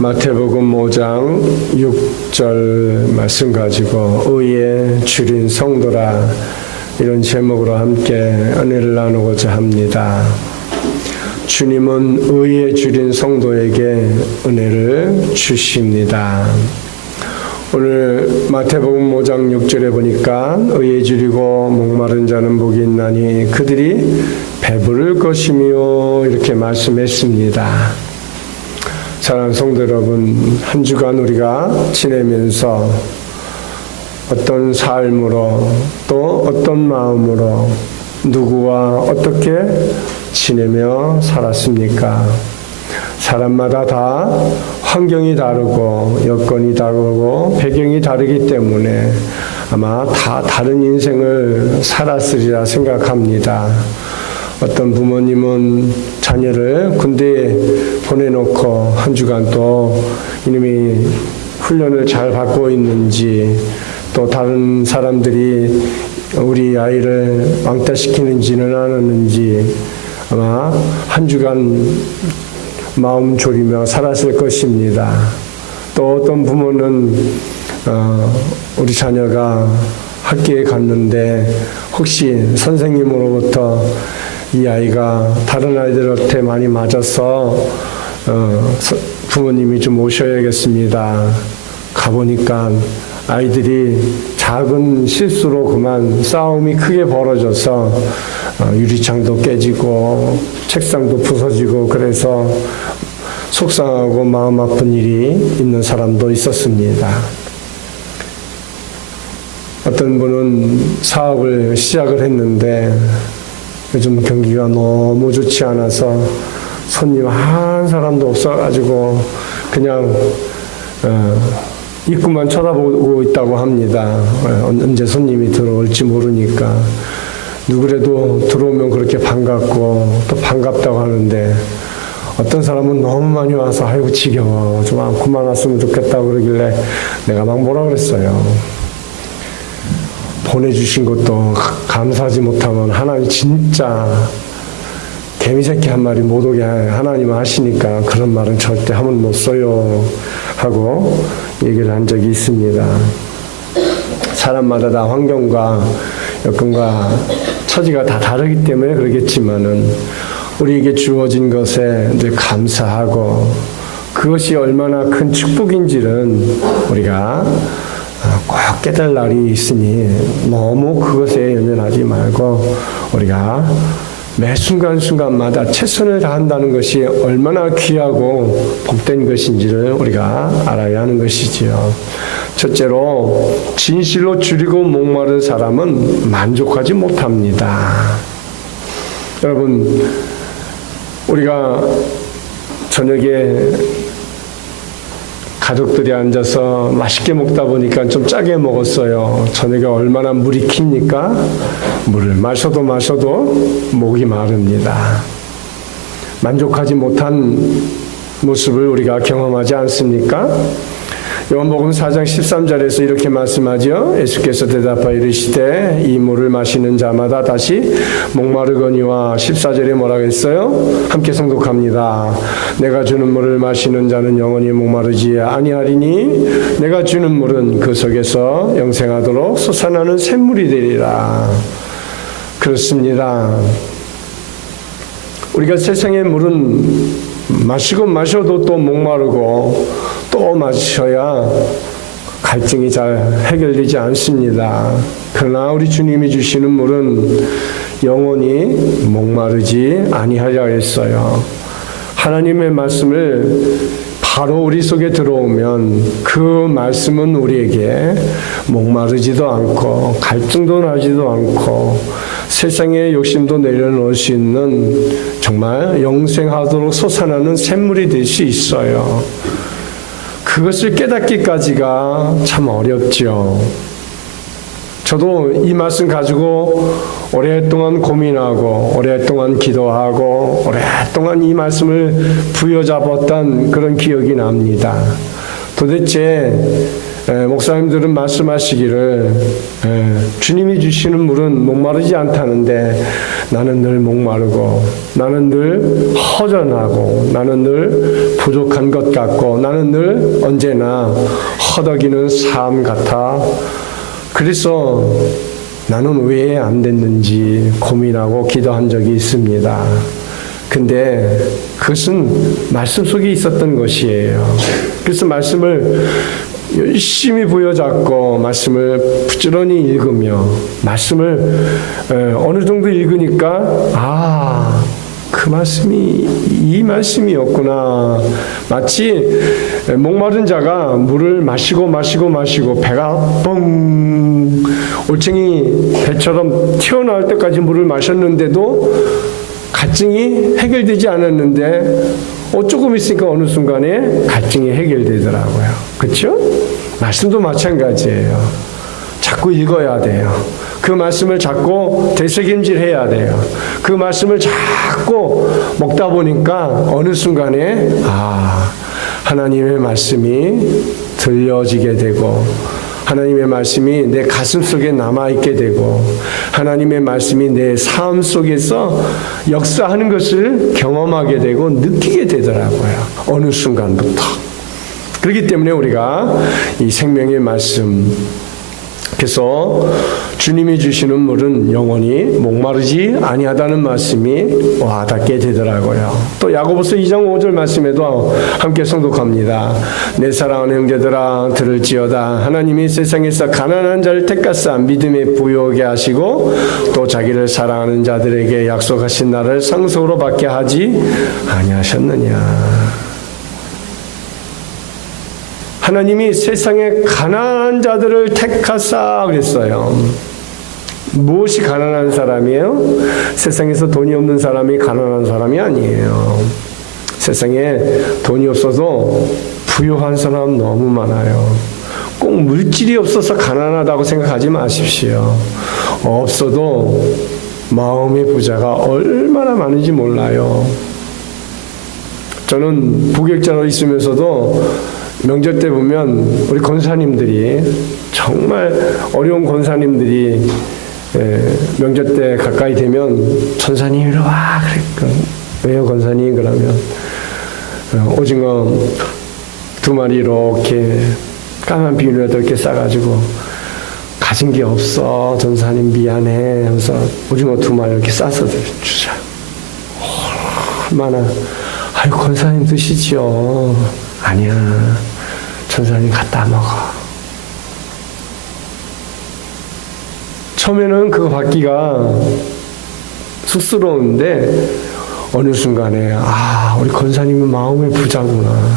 마태복음 5장 6절 말씀 가지고 의에 주린 성도라 이런 제목으로 함께 은혜를 나누고자 합니다. 주님은 의에 주린 성도에게 은혜를 주십니다. 오늘 마태복음 5장 6절에 보니까 의에 주리고 목마른 자는 복이 있나니 그들이 배부를 것이며 이렇게 말씀했습니다. 사랑하는 성도 여러분, 한 주간 우리가 지내면서 어떤 삶으로 또 어떤 마음으로 누구와 어떻게 지내며 살았습니까? 사람마다 다 환경이 다르고 여건이 다르고 배경이 다르기 때문에 아마 다 다른 인생을 살았으리라 생각합니다. 어떤 부모님은 자녀를 군대에 보내놓고 한 주간 또 이놈이 훈련을 잘 받고 있는지 또 다른 사람들이 우리 아이를 왕따시키는지는 않았는지 아마 한 주간 마음 졸이며 살았을 것입니다. 또 어떤 부모는 우리 자녀가 학교에 갔는데 혹시 선생님으로부터 이 아이가 다른 아이들한테 많이 맞아서 부모님이 좀 오셔야겠습니다. 가보니까 아이들이 작은 실수로 그만 싸움이 크게 벌어져서 유리창도 깨지고 책상도 부서지고 그래서 속상하고 마음 아픈 일이 있는 사람도 있었습니다. 어떤 분은 사업을 시작을 했는데 요즘 경기가 너무 좋지 않아서 손님 한 사람도 없어가지고 그냥 입구만 쳐다보고 있다고 합니다. 언제 손님이 들어올지 모르니까. 누구라도 들어오면 그렇게 반갑고 또 반갑다고 하는데 어떤 사람은 너무 많이 와서 아이고 지겨워 좀 그만 왔으면 좋겠다고 그러길래 내가 막 뭐라 그랬어요. 보내주신 것도 감사하지 못하면 하나님 진짜 개미새끼 한 마리 못 오게 하나님 하시니까 그런 말은 절대 하면 못 써요 하고 얘기를 한 적이 있습니다. 사람마다 다 환경과 여건과 처지가 다 다르기 때문에 그러겠지만은 우리에게 주어진 것에 늘 감사하고 그것이 얼마나 큰 축복인지는 우리가 꼭 깨달을 날이 있으니 너무 그것에 연연하지 말고 우리가 매 순간순간마다 최선을 다한다는 것이 얼마나 귀하고 복된 것인지를 우리가 알아야 하는 것이지요. 첫째로 진실로 줄이고 목마른 사람은 만족하지 못합니다. 여러분 우리가 저녁에 가족들이 앉아서 맛있게 먹다 보니까 좀 짜게 먹었어요. 저녁에 얼마나 물이 킵니까? 물을 마셔도 목이 마릅니다. 만족하지 못한 모습을 우리가 경험하지 않습니까? 요한복음 4장 13절에서 이렇게 말씀하죠. 예수께서 대답하여 이르시되 이 물을 마시는 자마다 다시 목마르거니와 14절에 뭐라고 했어요? 함께 성독합니다. 내가 주는 물을 마시는 자는 영원히 목마르지 아니하리니 내가 주는 물은 그 속에서 영생하도록 솟아나는 샘물이 되리라. 그렇습니다. 우리가 세상의 물은 마셔도 또 목마르고 또 마셔야 갈증이 잘 해결되지 않습니다. 그러나 우리 주님이 주시는 물은 영원히 목마르지 아니하려 했어요. 하나님의 말씀을 바로 우리 속에 들어오면 그 말씀은 우리에게 목마르지도 않고 갈증도 나지도 않고 세상의 욕심도 내려놓을 수 있는 정말 영생하도록 솟아나는 샘물이 될 수 있어요. 그것을 깨닫기까지가 참 어렵죠. 저도 이 말씀 가지고 오랫동안 고민하고 오랫동안 기도하고 오랫동안 이 말씀을 부여잡았던 그런 기억이 납니다. 도대체 목사님들은 말씀하시기를 주님이 주시는 물은 목마르지 않다는데 나는 늘 목마르고 나는 늘 허전하고 나는 늘 부족한 것 같고 나는 늘 언제나 허덕이는 삶 같아. 그래서 나는 왜 안 됐는지 고민하고 기도한 적이 있습니다. 근데 그것은 말씀 속에 있었던 것이에요. 그래서 말씀을 열심히 부여잡고 말씀을 부지런히 읽으며 말씀을 어느 정도 읽으니까 그 말씀이 이 말씀이었구나. 마치 목마른 자가 물을 마시고 배가 뻥 올챙이 배처럼 튀어나올 때까지 물을 마셨는데도 갈증이 해결되지 않았는데 조금 있으니까 어느 순간에 갈증이 해결되더라고요. 그렇죠? 말씀도 마찬가지예요. 자꾸 읽어야 돼요. 그 말씀을 자꾸 되새김질해야 돼요. 그 말씀을 자꾸 먹다 보니까 어느 순간에 하나님의 말씀이 들려지게 되고 하나님의 말씀이 내 가슴 속에 남아있게 되고 하나님의 말씀이 내 삶 속에서 역사하는 것을 경험하게 되고 느끼게 되더라고요. 어느 순간부터. 그렇기 때문에 우리가 이 생명의 말씀, 그래서 주님이 주시는 물은 영원히 목마르지 아니하다는 말씀이 와닿게 되더라고요. 또 야고보서 2장 5절 말씀에도 함께 성독합니다. 내 사랑하는 형제들아 들을지어다. 하나님이 세상에서 가난한 자를 택하사 믿음에 부유하게 하시고 또 자기를 사랑하는 자들에게 약속하신 날을 상속으로 받게 하지 아니하셨느냐. 하나님이 세상에 가난한 자들을 택하사 그랬어요. 무엇이 가난한 사람이에요? 세상에서 돈이 없는 사람이 가난한 사람이 아니에요. 세상에 돈이 없어도 부유한 사람 너무 많아요. 꼭 물질이 없어서 가난하다고 생각하지 마십시오. 없어도 마음의 부자가 얼마나 많은지 몰라요. 저는 부객자로 있으면서도 명절 때 보면 우리 권사님들이 정말 어려운 권사님들이 명절 때 가까이 되면 전사님 이리 와 그랬거든. 왜요 권사님? 그러면 오징어 2마리 이렇게 까만 비닐에다 이렇게 싸가지고 가진 게 없어 전사님 미안해 하면서 오징어 2마리 이렇게 싸서 주자. 얼마나 아유 권사님 드시죠. 아니야 전사님 갖다 먹어. 처음에는 그거 받기가 쑥스러운데 어느 순간에 우리 권사님은 마음의 부자구나.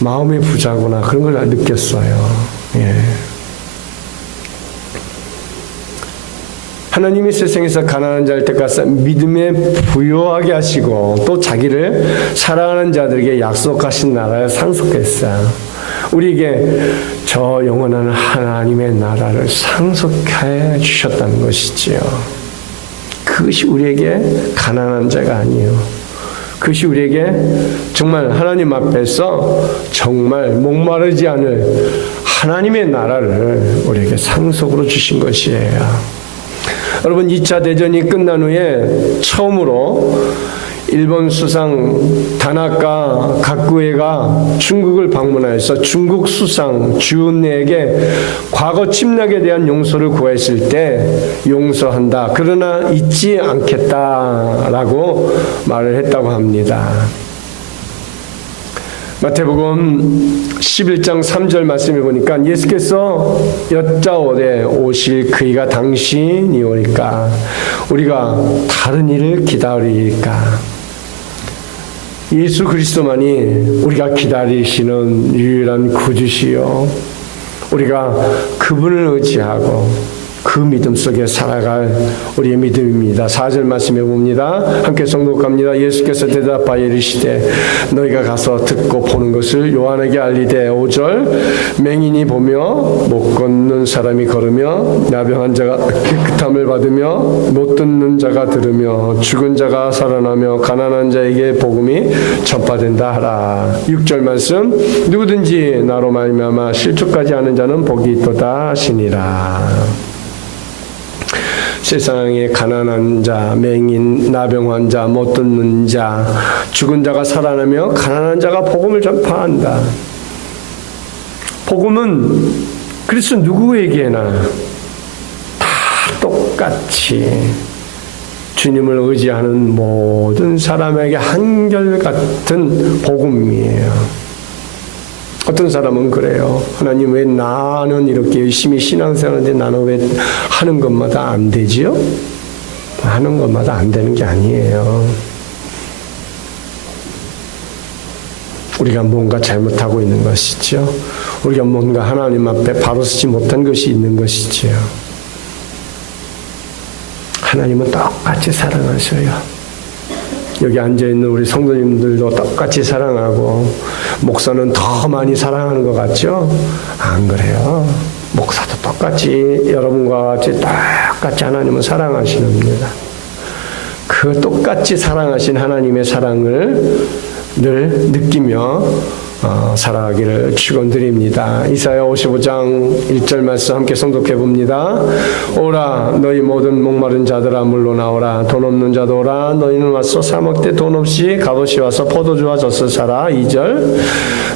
마음의 부자구나. 그런 걸 느꼈어요. 예. 하나님이 세상에서 가난한 자를 택하사 믿음에 부유하게 하시고 또 자기를 사랑하는 자들에게 약속하신 나라를 상속했어요. 우리에게 저 영원한 하나님의 나라를 상속해 주셨다는 것이지요. 그것이 우리에게 가난한 자가 아니에요. 그것이 우리에게 정말 하나님 앞에서 정말 목마르지 않을 하나님의 나라를 우리에게 상속으로 주신 것이에요. 여러분 2차 대전이 끝난 후에 처음으로 일본 수상 다나카 가쿠에가 중국을 방문하여서 중국 수상 주운내에게 과거 침략에 대한 용서를 구했을 때 용서한다. 그러나 잊지 않겠다라고 말을 했다고 합니다. 마태복음 11장 3절 말씀해 보니까 예수께서 여짜오되 오실 그이가 당신이 오니까 우리가 다른 일을 기다리리까. 예수 그리스도만이 우리가 기다리시는 유일한 구주시요. 우리가 그분을 의지하고 그 믿음 속에 살아갈 우리의 믿음입니다. 4절 말씀해 봅니다. 함께 성독합니다. 예수께서 대답하여 이르시되 너희가 가서 듣고 보는 것을 요한에게 알리되 5절 맹인이 보며 못 걷는 사람이 걸으며 나병한 자가 깨끗함을 받으며 못 듣는 자가 들으며 죽은 자가 살아나며 가난한 자에게 복음이 전파된다 하라. 6절 말씀 누구든지 나로 말미암아 실족하지 않은 자는 복이 있도다 하시니라. 세상에 가난한 자, 맹인, 나병 환자, 못 듣는 자, 죽은 자가 살아나며 가난한 자가 복음을 전파한다. 복음은 그래서 누구에게나 다 똑같이 주님을 의지하는 모든 사람에게 한결같은 복음이에요. 어떤 사람은 그래요. 하나님 왜 나는 이렇게 열심히 신앙생활하는데 나는 왜 하는 것마다 안 되지요? 하는 것마다 안 되는 게 아니에요. 우리가 뭔가 잘못하고 있는 것이죠. 우리가 뭔가 하나님 앞에 바로 서지 못한 것이 있는 것이죠. 하나님은 똑같이 사랑하셔요. 여기 앉아있는 우리 성도님들도 똑같이 사랑하고 목사는 더 많이 사랑하는 것 같죠? 안 그래요. 목사도 똑같이 여러분과 같이 똑같이 하나님은 사랑하시는겁니다. 그 똑같이 사랑하신 하나님의 사랑을 늘 느끼며 살아가기를 축원드립니다. 이사야 55장 1절 말씀 함께 성독해 봅니다. 오라 너희 모든 목마른 자들아 물러나오라. 돈 없는 자도 오라. 너희는 와서 사 먹되 돈 없이 값없이 와서 포도주와 젖을 사라. 2절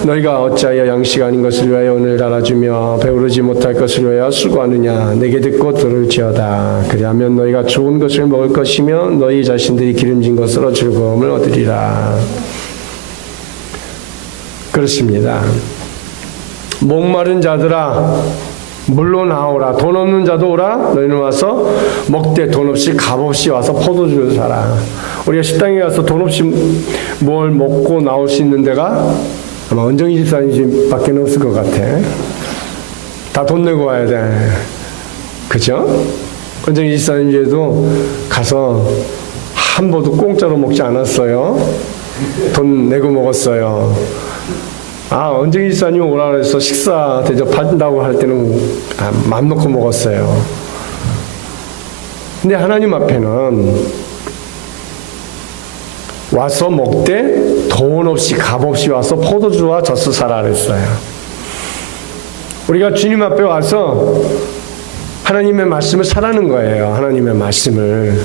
너희가 어찌하여 양식 아닌 것을 위하여 오늘 달아주며 배부르지 못할 것을 위하여 수고하느냐. 내게 듣고 들을지어다. 그리하면 너희가 좋은 것을 먹을 것이며 너희 자신들이 기름진 것으로 즐거움을 얻으리라. 그렇습니다. 목마른 자들아 물러나오라. 돈 없는 자도 오라. 너희는 와서 먹되 돈 없이 값없이 와서 포도주를 사라. 우리가 식당에 가서 돈 없이 뭘 먹고 나올 수 있는 데가 아마 은정이 집사님 집밖에 없을 것 같아. 다 돈 내고 와야 돼. 그죠? 은정이 집사님 집에도 가서 한 번도 공짜로 먹지 않았어요. 돈 내고 먹었어요. 은정이 집사님 오라 그래서 식사 대접한다고 할 때는 맘 놓고 먹었어요. 근데 하나님 앞에는 와서 먹되 돈 없이 값없이 와서 포도주와 젖을 사라 그랬어요. 우리가 주님 앞에 와서 하나님의 말씀을 사라는 거예요. 하나님의 말씀을.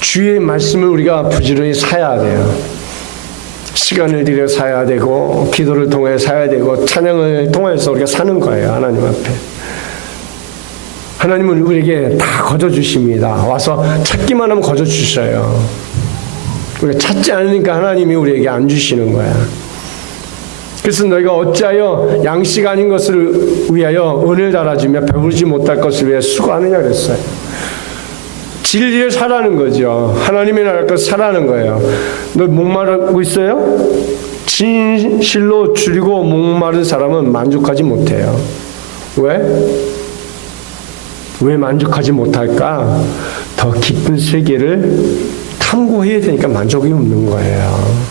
주의 말씀을 우리가 부지런히 사야 돼요. 시간을 들여 사야 되고 기도를 통해 사야 되고 찬양을 통해서 우리가 사는 거예요. 하나님 앞에. 하나님은 우리에게 다 거저 주십니다. 와서 찾기만 하면 거저 주셔요. 우리가 찾지 않으니까 하나님이 우리에게 안 주시는 거야. 그래서 너희가 어찌하여 양식 아닌 것을 위하여 은을 달아주며 배부르지 못할 것을 위해 수고하느냐 그랬어요. 진리를 사라는 거죠. 하나님의 나라를 사라는 거예요. 너 목마르고 있어요? 진실로 줄이고 목마른 사람은 만족하지 못해요. 왜? 왜 만족하지 못할까? 더 깊은 세계를 탐구해야 되니까 만족이 없는 거예요.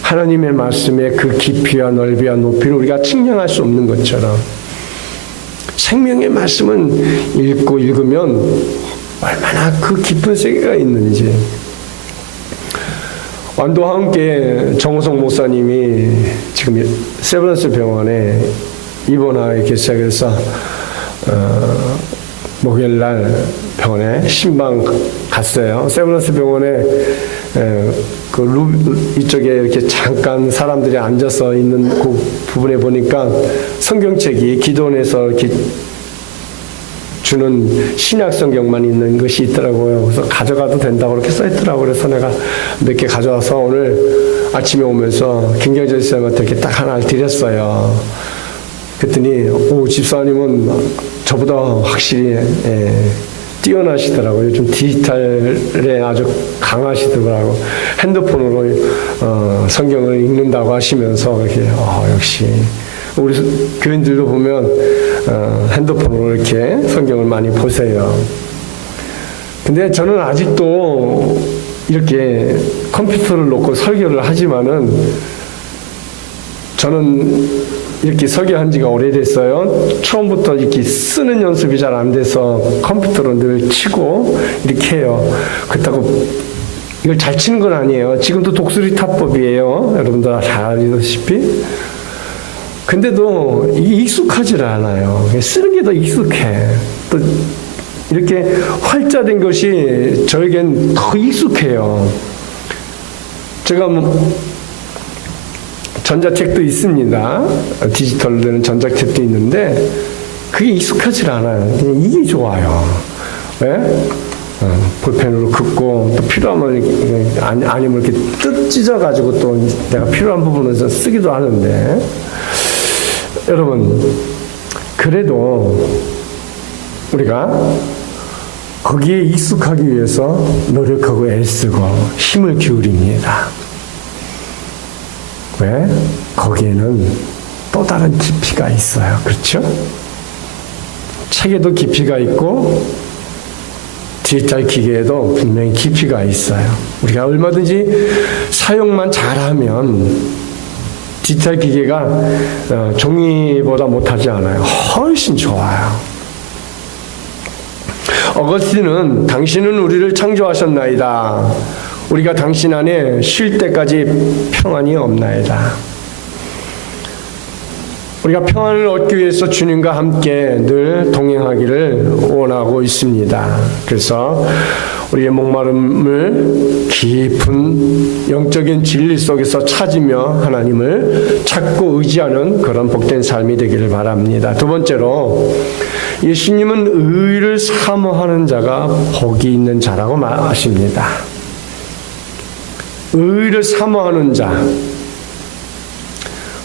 하나님의 말씀의 그 깊이와 넓이와 높이를 우리가 측량할 수 없는 것처럼 생명의 말씀은 읽고 읽으면 얼마나 그 깊은 세계가 있는지. 완도와 함께 정호성 목사님이 지금 세브란스 병원에 입원하기 이렇게 시작해서 목요일날 병원에 신방 갔어요. 세브란스 병원에 이쪽에 이렇게 잠깐 사람들이 앉아서 있는 그 부분에 보니까 성경책이 기도원에서 이렇게 주는 신약 성경만 있는 것이 있더라고요. 그래서 가져가도 된다고 그렇게 써있더라고요. 그래서 내가 몇 개 가져와서 오늘 아침에 오면서 김경재 집사님한테 이렇게 딱 하나 드렸어요. 그랬더니 집사님은 저보다 확실히 뛰어나시더라고요. 요즘 디지털에 아주 강하시더라고요. 핸드폰으로 성경을 읽는다고 하시면서 이렇게 역시 우리 교인들도 보면 핸드폰으로 이렇게 성경을 많이 보세요. 근데 저는 아직도 이렇게 컴퓨터를 놓고 설교를 하지만은 저는 이렇게 설교한 지가 오래됐어요. 처음부터 이렇게 쓰는 연습이 잘 안 돼서 컴퓨터로 늘 치고 이렇게 해요. 그렇다고 이걸 잘 치는 건 아니에요. 지금도 독수리 타법이에요. 여러분들 잘 아시다시피. 근데도 이게 익숙하지 않아요. 쓰는 게 더 익숙해. 또 이렇게 활자된 것이 저에겐 더 익숙해요. 제가 전자책도 있습니다. 디지털로 되는 전자책도 있는데 그게 익숙하지 않아요. 이게 좋아요. 왜? 볼펜으로 긋고 또 필요하면 아니면 이렇게 찢어가지고 또 내가 필요한 부분에서 쓰기도 하는데 여러분 그래도 우리가 거기에 익숙하기 위해서 노력하고 애쓰고 힘을 기울입니다. 왜? 거기에는 또 다른 깊이가 있어요. 그렇죠? 책에도 깊이가 있고 디지털 기계에도 분명히 깊이가 있어요. 우리가 얼마든지 사용만 잘하면 디지털 기계가 종이보다 못하지 않아요. 훨씬 좋아요. 어거스틴은 당신은 우리를 창조하셨나이다. 우리가 당신 안에 쉴 때까지 평안이 없나이다. 우리가 평안을 얻기 위해서 주님과 함께 늘 동행하기를 원하고 있습니다. 그래서 우리의 목마름을 깊은 영적인 진리 속에서 찾으며 하나님을 찾고 의지하는 그런 복된 삶이 되기를 바랍니다. 두 번째로 예수님은 의를 사모하는 자가 복이 있는 자라고 말하십니다. 의를 사모하는 자.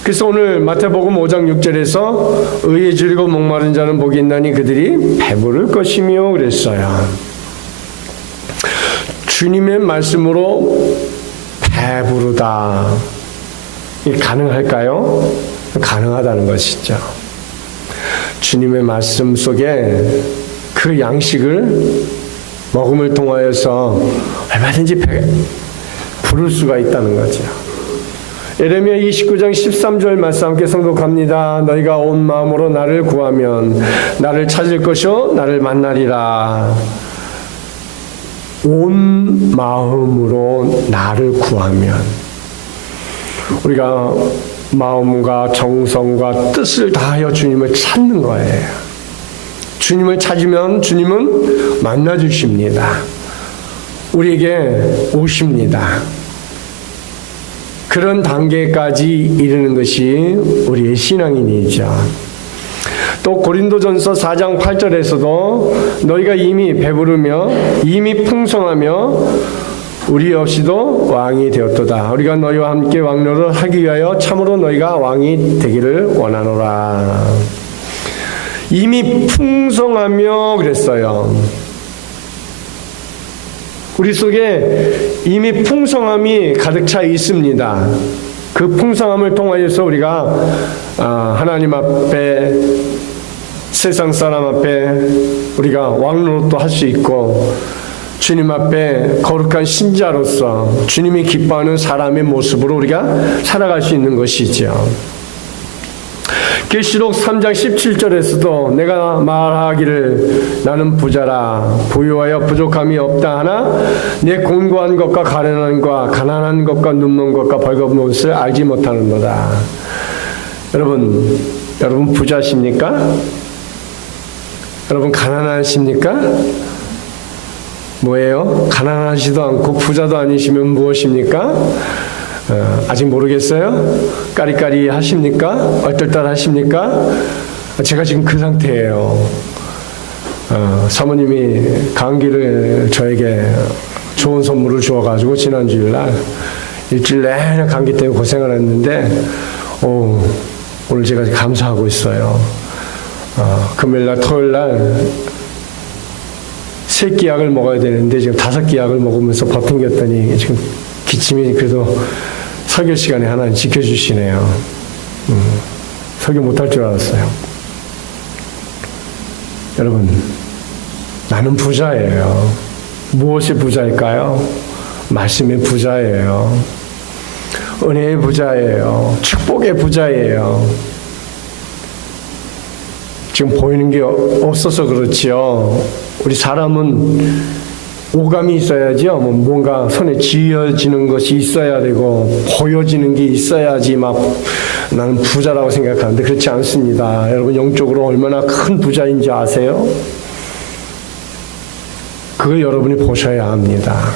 그래서 오늘 마태복음 5장 6절에서 의에 줄이고 목마른 자는 복이 있나니 그들이 배부를 것이며 그랬어요. 주님의 말씀으로 배부르다. 이게 가능할까요? 가능하다는 것이죠. 주님의 말씀 속에 그 양식을 먹음을 통하여서 얼마든지 부를 수가 있다는 거죠. 예레미야 29장 13절 말씀 함께 성독합니다. 너희가 온 마음으로 나를 구하면 나를 찾을 것이요 나를 만나리라. 온 마음으로 나를 구하면 우리가 마음과 정성과 뜻을 다하여 주님을 찾는 거예요. 주님을 찾으면 주님은 만나주십니다. 우리에게 오십니다. 그런 단계까지 이르는 것이 우리의 신앙인이죠. 또 고린도전서 4장 8절에서도 너희가 이미 배부르며 이미 풍성하며 우리 없이도 왕이 되었도다. 우리가 너희와 함께 왕노를 하기 위하여 참으로 너희가 왕이 되기를 원하노라. 이미 풍성하며 그랬어요. 우리 속에 이미 풍성함이 가득 차 있습니다. 그 풍성함을 통하여서 우리가 하나님 앞에 세상 사람 앞에 우리가 왕노릇도 할 수 있고 주님 앞에 거룩한 신자로서 주님이 기뻐하는 사람의 모습으로 우리가 살아갈 수 있는 것이죠. 계시록 3장 17절에서도 내가 말하기를 나는 부자라 부유하여 부족함이 없다 하나 내 곤고한 것과 가난한 것과 눕는 것과 벌거벗은 것을 알지 못하는도다. 여러분 부자십니까? 여러분 가난하십니까? 뭐예요? 가난하지도 않고 부자도 아니시면 무엇입니까? 아직 모르겠어요? 까리까리 하십니까? 얼떨떨 하십니까? 제가 지금 그 상태예요. 사모님이 감기를 저에게 좋은 선물을 주어가지고 지난 주일날 일주일 내내 감기 때문에 고생을 했는데 오늘 제가 감사하고 있어요. 금요일날 토요일날 3끼약을 먹어야 되는데 지금 5끼약을 먹으면서 버팅겼더니 지금 기침이 그래도 설교 시간에 하나는 지켜주시네요. 설교 못할 줄 알았어요. 여러분, 나는 부자예요. 무엇이 부자일까요? 말씀의 부자예요. 은혜의 부자예요. 축복의 부자예요. 지금 보이는 게 없어서 그렇지요. 우리 사람은 오감이 있어야지요. 뭔가 손에 쥐어지는 것이 있어야 되고 보여지는 게 있어야지 막 나는 부자라고 생각하는데 그렇지 않습니다. 여러분 영적으로 얼마나 큰 부자인지 아세요? 그걸 여러분이 보셔야 합니다.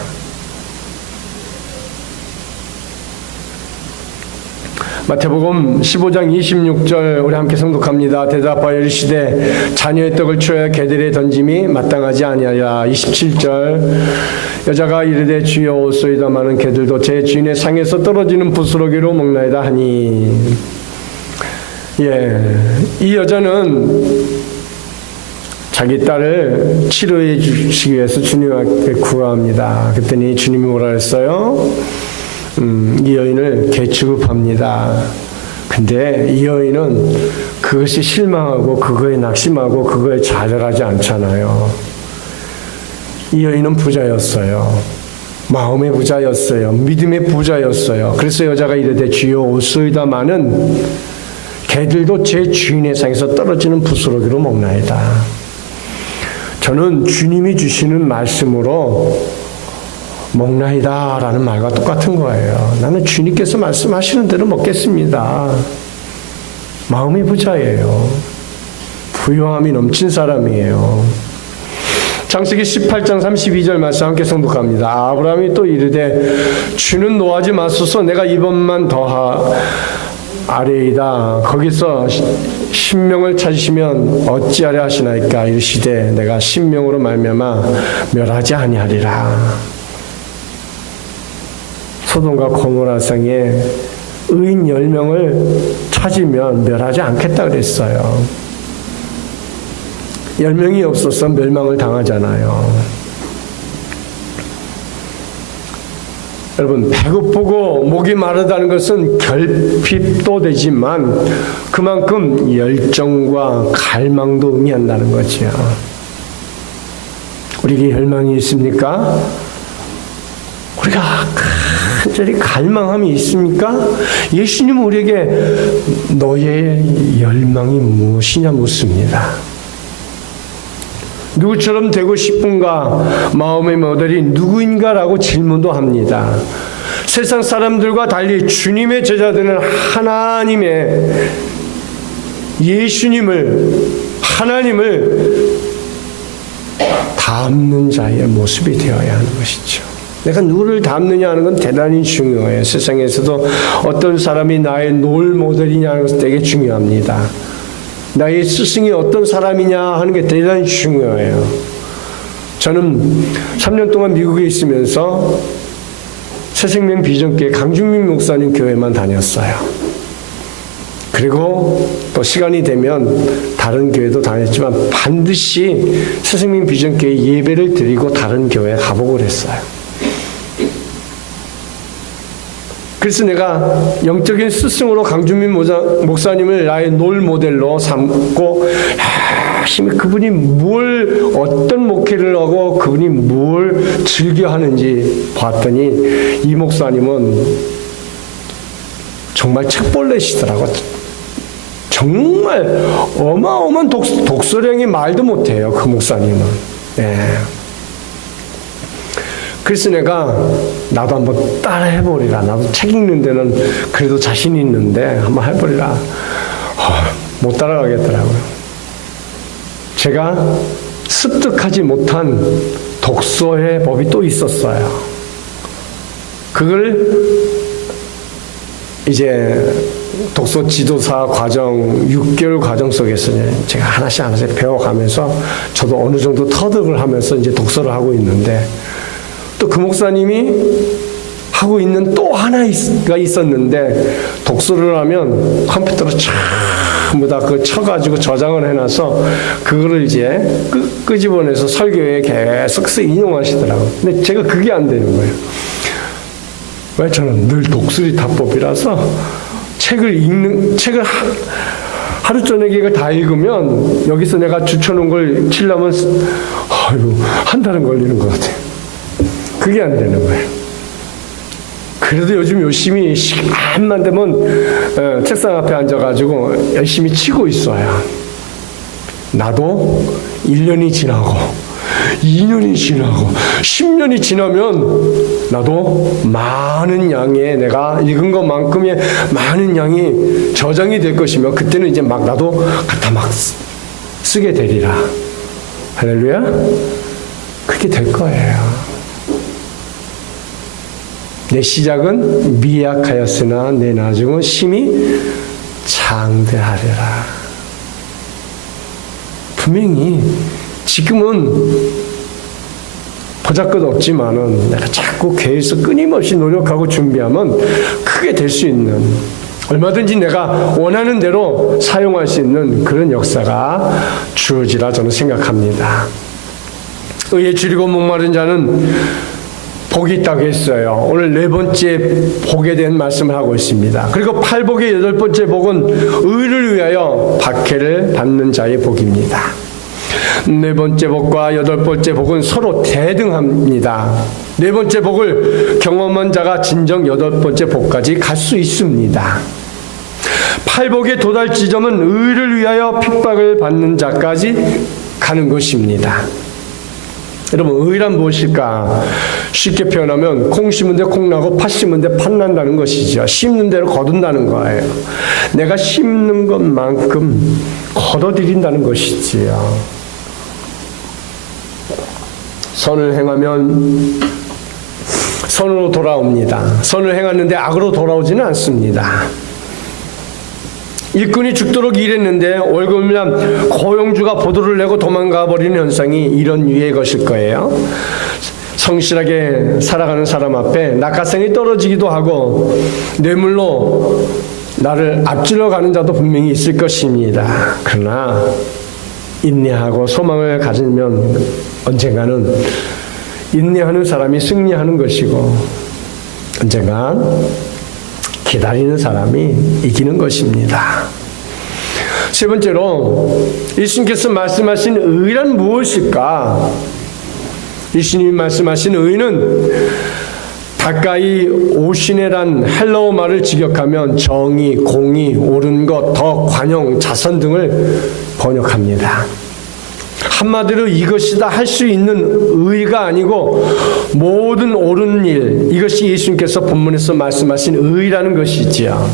마태복음 15장 26절 우리 함께 성독합니다. 대답하여 이르시되 자녀의 떡을 취하여 개들에 던짐이 마땅하지 아니하리라. 27절 여자가 이르되 주여 오소이다마는 개들도 제 주인의 상에서 떨어지는 부스러기로 먹나이다 하니. 이 여자는 자기 딸을 치료해 주시기 위해서 주님 앞에 구합니다. 그랬더니 주님이 뭐라 했어요? 이 여인을 개 취급합니다. 근데 이 여인은 그것이 실망하고 그거에 낙심하고 그거에 좌절하지 않잖아요. 이 여인은 부자였어요. 마음의 부자였어요. 믿음의 부자였어요. 그래서 여자가 이르되 주여 오소이다마는 개들도 제 주인의 상에서 떨어지는 부스러기로 먹나이다. 저는 주님이 주시는 말씀으로 먹나이다 라는 말과 똑같은 거예요. 나는 주님께서 말씀하시는 대로 먹겠습니다. 마음의 부자예요. 부유함이 넘친 사람이에요. 창세기 18장 32절 말씀 함께 성독합니다. 아브라함이 또 이르되 주는 노하지 마소서 내가 이번만 더 아뢰이다. 거기서 신명을 찾으시면 어찌하려 하시나이까. 이르시되 내가 신명으로 말미암아 멸하지 아니하리라. 소돔과 고모라 성에 의인 10명을 찾으면 멸하지 않겠다 그랬어요. 10명이 없어서 멸망을 당하잖아요. 여러분, 배고프고 목이 마르다는 것은 결핍도 되지만 그만큼 열정과 갈망도 의미한다는 거죠. 우리에게 열망이 있습니까? 우리가 간절히 갈망함이 있습니까? 예수님은 우리에게 너의 열망이 무엇이냐 묻습니다. 누구처럼 되고 싶은가? 마음의 모델이 누구인가라고 질문도 합니다. 세상 사람들과 달리 주님의 제자들은 하나님의 하나님을 닮는 자의 모습이 되어야 하는 것이죠. 내가 누구를 닮느냐 하는 건 대단히 중요해요. 세상에서도 어떤 사람이 나의 롤 모델이냐 하는 것은 되게 중요합니다. 나의 스승이 어떤 사람이냐 하는 게 대단히 중요해요. 저는 3년 동안 미국에 있으면서 새생명 비전교회 강준민 목사님 교회만 다녔어요. 그리고 또 시간이 되면 다른 교회도 다녔지만 반드시 새생명 비전교회 예배를 드리고 다른 교회에 가보고 그랬어요. 그래서 내가 영적인 스승으로 강준민 목사님을 나의 롤 모델로 삼고 열심히 그분이 어떤 목회를 하고 그분이 뭘 즐겨 하는지 봤더니 이 목사님은 정말 책벌레시더라고. 정말 어마어마한 독서량이 말도 못해요. 그 목사님은. 그래서 내가 나도 한번 따라 해보리라. 나도 책 읽는 데는 그래도 자신 있는데 한번 해보리라. 못 따라가겠더라고요. 제가 습득하지 못한 독서의 법이 또 있었어요. 그걸 이제 독서 지도사 과정 6개월 과정 속에서 제가 하나씩 배워가면서 저도 어느 정도 터득을 하면서 이제 독서를 하고 있는데 또 그 목사님이 하고 있는 또 하나가 있었는데 독서를 하면 컴퓨터로 전부 다 그걸 쳐가지고 저장을 해놔서 그거를 이제 끄집어내서 설교에 계속 인용하시더라고요. 근데 제가 그게 안 되는 거예요. 왜? 저는 늘 독수리 타법이라서 책을 하루 저녁에 이거 다 읽으면 여기서 내가 주쳐놓은 걸 치려면 한 달은 걸리는 것 같아요. 그게 안 되는 거예요. 그래도 요즘 열심히 시간만 되면 책상 앞에 앉아가지고 열심히 치고 있어요. 나도 1년이 지나고 2년이 지나고 10년이 지나면 나도 많은 양의 내가 읽은 것만큼의 많은 양이 저장이 될 것이며 그때는 이제 막 나도 갖다 막 쓰게 되리라. 할렐루야. 그렇게 될 거예요. 내 시작은 미약하였으나 내 나중은 심히 장대하리라. 분명히 지금은 보잘것없지만은 내가 자꾸 계속 끊임없이 노력하고 준비하면 크게 될 수 있는, 얼마든지 내가 원하는 대로 사용할 수 있는 그런 역사가 주어지라 저는 생각합니다. 의에 줄이고 목마른 자는 복이 있다고 했어요. 오늘 4번째 복에 대한 말씀을 하고 있습니다. 그리고 8복의 8번째 복은 의를 위하여 박해를 받는 자의 복입니다. 4번째 복과 8번째 복은 서로 대등합니다. 4번째 복을 경험한 자가 진정 8번째 복까지 갈 수 있습니다. 8복의 도달 지점은 의를 위하여 핍박을 받는 자까지 가는 것입니다. 여러분, 의란 무엇일까? 쉽게 표현하면 콩 심은 데 콩 나고 팥 심은 데 팥 난다는 것이죠. 심는 대로 거둔다는 거예요. 내가 심는 것만큼 거둬들인다는 것이지요. 선을 행하면 선으로 돌아옵니다. 선을 행하는데 악으로 돌아오지는 않습니다. 일꾼이 죽도록 일했는데 월급이면 고용주가 보도를 내고 도망가 버리는 현상이 이런 유의 것일 거예요. 성실하게 살아가는 사람 앞에 낙하산이 떨어지기도 하고 뇌물로 나를 앞질러 가는 자도 분명히 있을 것입니다. 그러나 인내하고 소망을 가지면 언젠가는 인내하는 사람이 승리하는 것이고 언젠간 기다리는 사람이 이기는 것입니다. 세 번째로 예수님께서 말씀하신 의란 무엇일까? 예수님이 말씀하신 의는 가까이 오시네란 헬라어 말을 직역하면 정의, 공의, 옳은 것, 덕, 관용, 자선 등을 번역합니다. 한마디로 이것이다 할 수 있는 의가 아니고 모든 옳은 일, 이것이 예수님께서 본문에서 말씀하신 의라는 것이지요.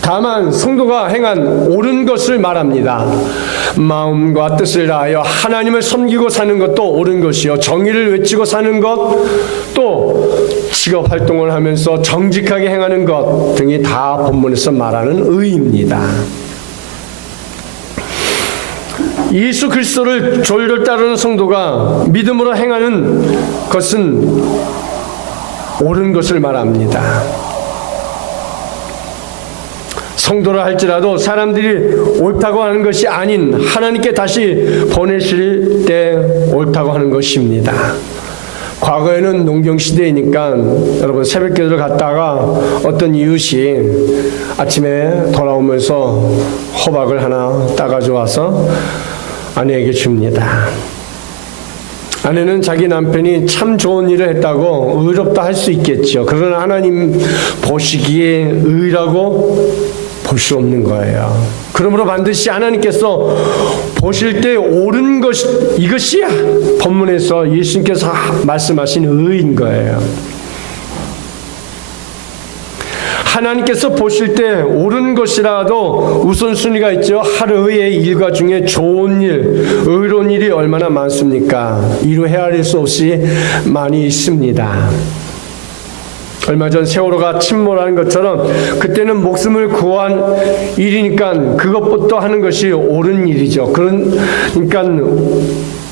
다만 성도가 행한 옳은 것을 말합니다. 마음과 뜻을 다하여 하나님을 섬기고 사는 것도 옳은 것이요, 정의를 외치고 사는 것, 또 직업 활동을 하면서 정직하게 행하는 것 등이 다 본문에서 말하는 의입니다. 예수 그리스도를 졸졸 따르는 성도가 믿음으로 행하는 것은 옳은 것을 말합니다. 성도라 할지라도 사람들이 옳다고 하는 것이 아닌 하나님께 다시 보내실 때 옳다고 하는 것입니다. 과거에는 농경시대이니까 여러분 새벽기도를 갔다가 어떤 이웃이 아침에 돌아오면서 호박을 하나 따가지고 와서 아내에게 줍니다. 아내는 자기 남편이 참 좋은 일을 했다고 의롭다 할 수 있겠죠. 그러나 하나님 보시기에 의라고 볼 수 없는 거예요. 그러므로 반드시 하나님께서 보실 때 옳은 것, 이것이 본문에서 예수님께서 말씀하신 의인 거예요. 하나님께서 보실 때 옳은 것이라도 우선순위가 있죠. 하루의 일과 중에 좋은 일, 의로운 일이 얼마나 많습니까? 이루 헤아릴 수 없이 많이 있습니다. 얼마 전 세월호가 침몰하는 것처럼 그때는 목숨을 구한 일이니까 그것부터 하는 것이 옳은 일이죠. 그러니까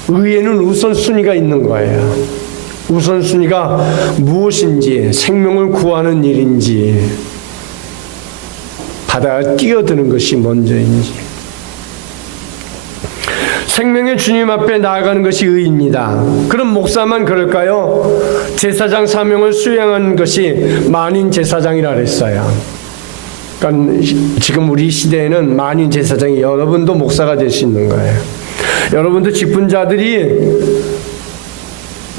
의에는 우선순위가 있는 거예요. 우선순위가 무엇인지, 생명을 구하는 일인지, 바다에 뛰어드는 것이 먼저인지, 생명의 주님 앞에 나아가는 것이 의입니다. 그럼 목사만 그럴까요? 제사장 사명을 수행한 것이 만인 제사장이라 그랬어요. 그러니까 지금 우리 시대에는 만인 제사장이 여러분도 목사가 될 수 있는 거예요. 여러분도 직분자들이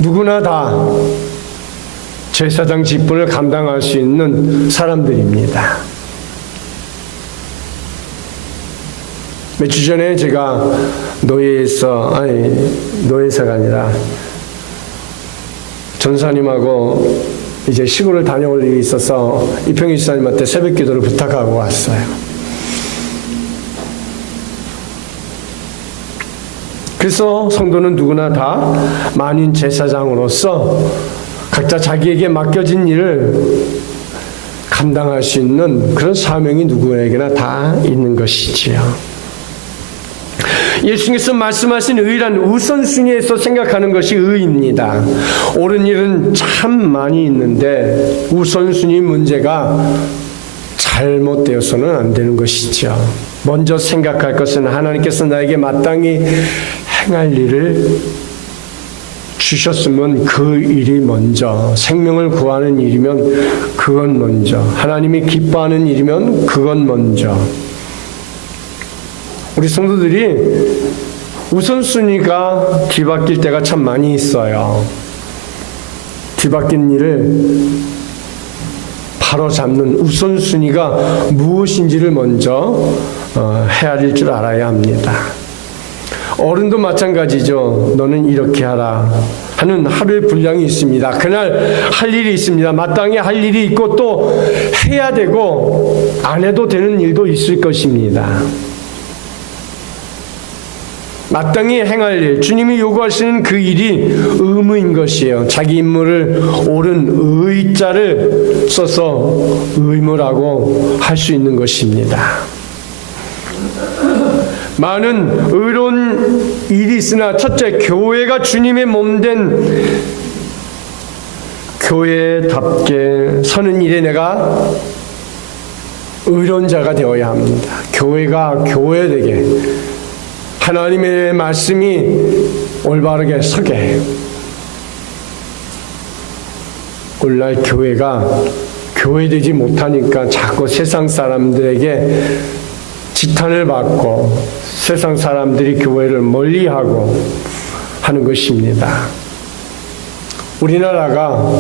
누구나 다 제사장 직분을 감당할 수 있는 사람들입니다. 몇 주 전에 제가 노예사가 아니라 전사님하고 이제 시골을 다녀올 일이 있어서 이평희 지사님한테 새벽 기도를 부탁하고 왔어요. 그래서 성도는 누구나 다 만인 제사장으로서 각자 자기에게 맡겨진 일을 감당할 수 있는 그런 사명이 누구에게나 다 있는 것이지요. 예수님께서 말씀하신 의란 우선순위에서 생각하는 것이 의입니다. 옳은 일은 참 많이 있는데 우선순위 문제가 잘못되어서는 안 되는 것이죠. 먼저 생각할 것은 하나님께서 나에게 마땅히 행할 일을 주셨으면 그 일이 먼저, 생명을 구하는 일이면 그건 먼저, 하나님이 기뻐하는 일이면 그건 먼저. 우리 성도들이 우선순위가 뒤바뀔 때가 참 많이 있어요. 뒤바뀐 일을 바로잡는 우선순위가 무엇인지를 먼저 헤아릴 줄 알아야 합니다. 어른도 마찬가지죠. 너는 이렇게 하라 하는 하루의 분량이 있습니다. 그날 할 일이 있습니다. 마땅히 할 일이 있고 또 해야 되고 안 해도 되는 일도 있을 것입니다. 마땅히 행할 일, 주님이 요구하시는 그 일이 의무인 것이에요. 자기 임무를 옳은 의자를 써서 의무라고 할 수 있는 것입니다. 많은 의로운 일이 있으나 첫째, 교회가 주님의 몸된 교회답게 서는 일에 내가 의로운 자가 되어야 합니다. 교회가 교회되게 하나님의 말씀이 올바르게 서게. 오늘날 교회가 교회되지 못하니까 자꾸 세상 사람들에게 지탄을 받고 세상 사람들이 교회를 멀리하고 하는 것입니다. 우리나라가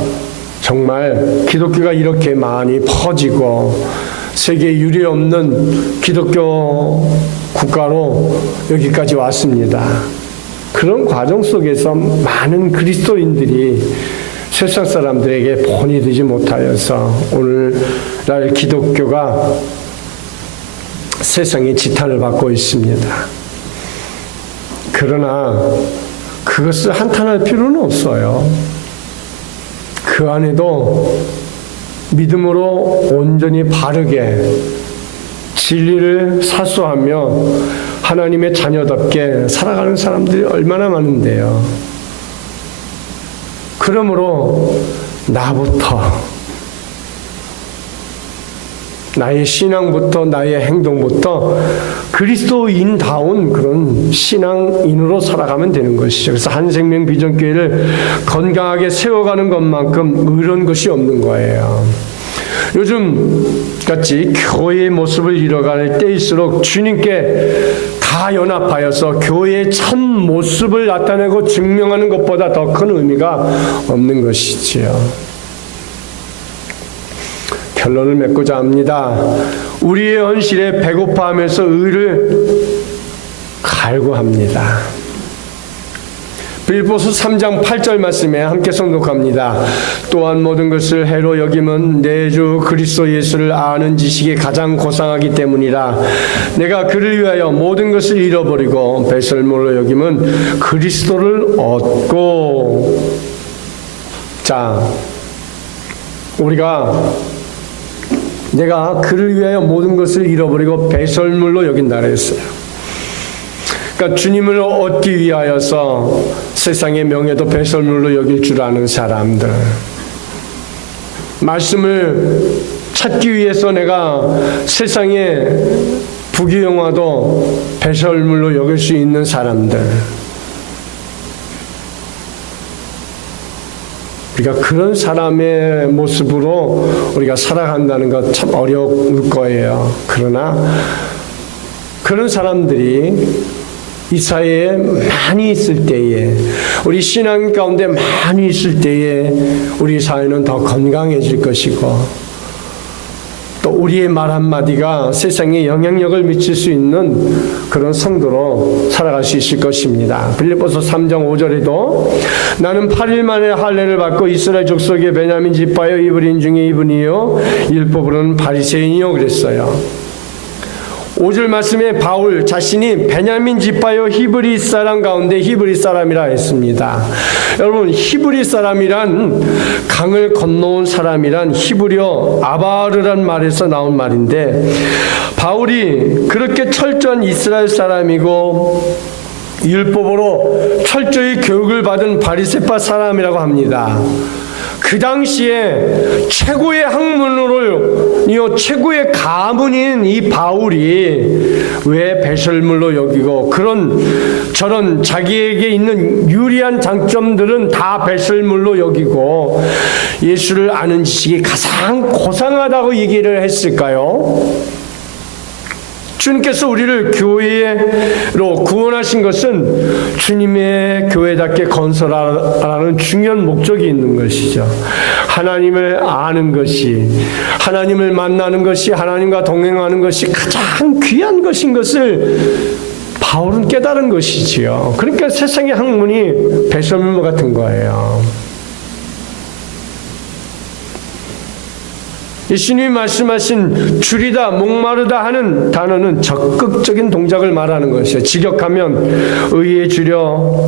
정말 기독교가 이렇게 많이 퍼지고 세계에 유례 없는 기독교 국가로 여기까지 왔습니다. 그런 과정 속에서 많은 그리스도인들이 세상 사람들에게 본이 되지 못하여서 오늘날 기독교가 세상에 지탄을 받고 있습니다. 그러나 그것을 한탄할 필요는 없어요. 그 안에도 믿음으로 온전히 바르게 진리를 사수하며 하나님의 자녀답게 살아가는 사람들이 얼마나 많은데요. 그러므로 나부터, 나의 신앙부터, 나의 행동부터 그리스도인다운 그런 신앙인으로 살아가면 되는 것이죠. 그래서 한생명 비전교회를 건강하게 세워가는 것만큼 의로운 것이 없는 거예요. 요즘 같이 교회의 모습을 잃어갈 때일수록 주님께 다 연합하여서 교회의 참 모습을 나타내고 증명하는 것보다 더 큰 의미가 없는 것이지요. 결론을 맺고자 합니다. 우리의 현실에 배고파하면서 의를 갈구합니다. 빌보서 3장 8절 말씀에 함께 성독합니다. 또한 모든 것을 해로 여김은 내 주 그리스도 예수를 아는 지식이 가장 고상하기 때문이라. 내가 그를 위하여 모든 것을 잃어버리고 배설물로 여김은 그리스도를 얻고. 자, 우리가 내가 그를 위하여 모든 것을 잃어버리고 배설물로 여긴다 그랬어요. 그러니까 주님을 얻기 위하여서 세상의 명예도 배설물로 여길 줄 아는 사람들, 말씀을 찾기 위해서 내가 세상의 부귀영화도 배설물로 여길 수 있는 사람들, 우리가 그런 사람의 모습으로 우리가 살아간다는 것 참 어려울 거예요. 그러나 그런 사람들이 이 사회에 많이 있을 때에, 우리 신앙 가운데 많이 있을 때에 우리 사회는 더 건강해질 것이고, 또 우리의 말 한마디가 세상에 영향력을 미칠 수 있는 그런 성도로 살아갈 수 있을 것입니다. 빌립보서 3장 5절에도 나는 8일 만에 할례를 받고 이스라엘 족속의 베냐민 지파요 이브리인 중에 이분이요 율법으로는 바리새인이요 그랬어요. 5절 말씀에 바울 자신이 베냐민 지파요 히브리 사람 가운데 히브리 사람이라 했습니다. 여러분, 히브리 사람이란 강을 건너온 사람이란 히브리어 아바르란 말에서 나온 말인데, 바울이 그렇게 철저한 이스라엘 사람이고 율법으로 철저히 교육을 받은 바리새파 사람이라고 합니다. 그 당시에 최고의 학문으로 최고의 가문인 이 바울이 왜 배설물로 여기고 저런 자기에게 있는 유리한 장점들은 다 배설물로 여기고 예수를 아는 지식이 가장 고상하다고 얘기를 했을까요? 주님께서 우리를 교회로 구원하신 것은 주님의 교회답게 건설하라는 중요한 목적이 있는 것이죠. 하나님을 아는 것이, 하나님을 만나는 것이, 하나님과 동행하는 것이 가장 귀한 것인 것을 바울은 깨달은 것이지요. 그러니까 세상의 학문이 배설물 같은 거예요. 예수님이 말씀하신 줄이다, 목마르다 하는 단어는 적극적인 동작을 말하는 것이에요. 직역하면 의에 주려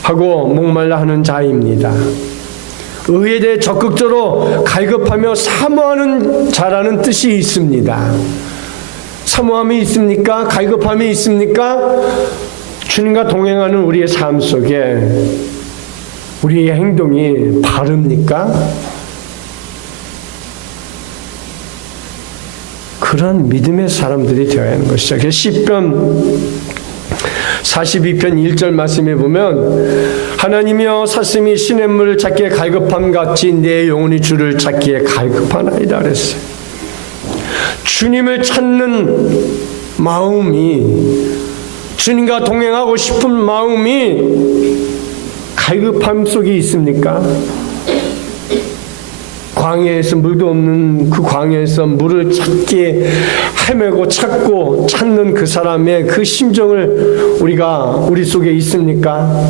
하고 목말라 하는 자입니다. 의에 대해 적극적으로 갈급하며 사모하는 자라는 뜻이 있습니다. 사모함이 있습니까? 갈급함이 있습니까? 주님과 동행하는 우리의 삶 속에 우리의 행동이 바릅니까? 그런 믿음의 사람들이 되어야 하는 것이죠. 그래서 시편 42편 1절 말씀에 보면 하나님이여 사슴이 시냇물을 찾기에 갈급함 같이 내 영혼이 주를 찾기에 갈급하나이다 그랬어요. 주님을 찾는 마음이, 주님과 동행하고 싶은 마음이 갈급함 속에 있습니까? 광야에서 물도 없는 그 광야에서 물을 찾기에 헤매고 찾고 찾는 그 사람의 그 심정을 우리 속에 있습니까?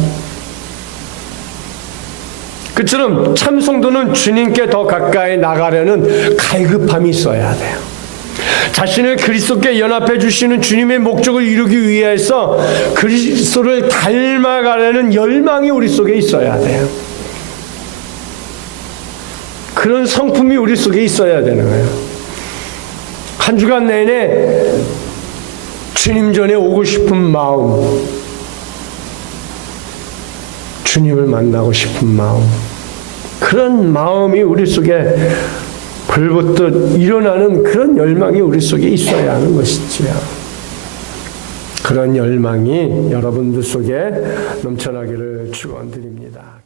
그처럼 참 성도는 주님께 더 가까이 나가려는 갈급함이 있어야 돼요. 자신을 그리스도께 연합해 주시는 주님의 목적을 이루기 위해서 그리스도를 닮아가려는 열망이 우리 속에 있어야 돼요. 그런 성품이 우리 속에 있어야 되는 거예요. 한 주간 내내 주님 전에 오고 싶은 마음, 주님을 만나고 싶은 마음, 그런 마음이 우리 속에 불붙듯 일어나는 그런 열망이 우리 속에 있어야 하는 것이지요. 그런 열망이 여러분들 속에 넘쳐나기를 축원드립니다.